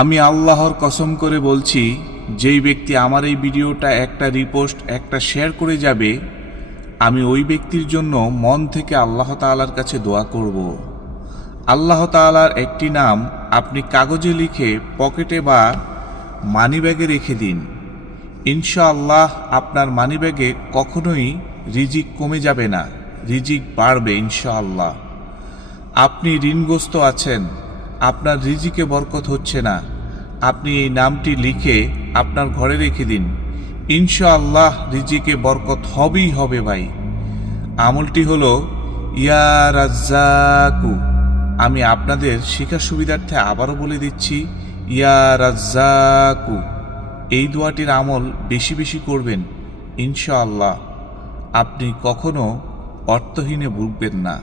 আমি আল্লাহর কসম করে বলছি, যেই ব্যক্তি আমার এই ভিডিওটা একটা রিপোস্ট একটা শেয়ার করে যাবে, আমি ওই ব্যক্তির জন্য মন থেকে আল্লাহ তাআলার কাছে দোয়া করব। আল্লাহ তাআলার একটি নাম আপনি কাগজে লিখে পকেটে বা মানিব্যাগে রেখে দিন। ইনশাআল্লাহ আপনার মানিব্যাগে কখনোই রিজিক কমে যাবে না, রিজিক বাড়বে ইনশাআল্লাহ। আপনি ঋণগ্রস্ত আছেন, আপনার রিজিকে বরকত হচ্ছে না, আপনি এই নামটি লিখে আপনার ঘরে রেখে দিন। ইনশাআল্লাহ রিজিকে বরকত হবেই হবে ভাই। আমলটি হলো ইয়া রাজ্জাকু। আমি আপনাদের শিক্ষার সুবিধার্থে আবারও বলে দিচ্ছি, ইয়া রাজ্জাকু। এই দোয়াটির আমল বেশি বেশি করবেন, ইনশাআল্লাহ আপনি কখনো অর্থহীনে ভুগবেন না।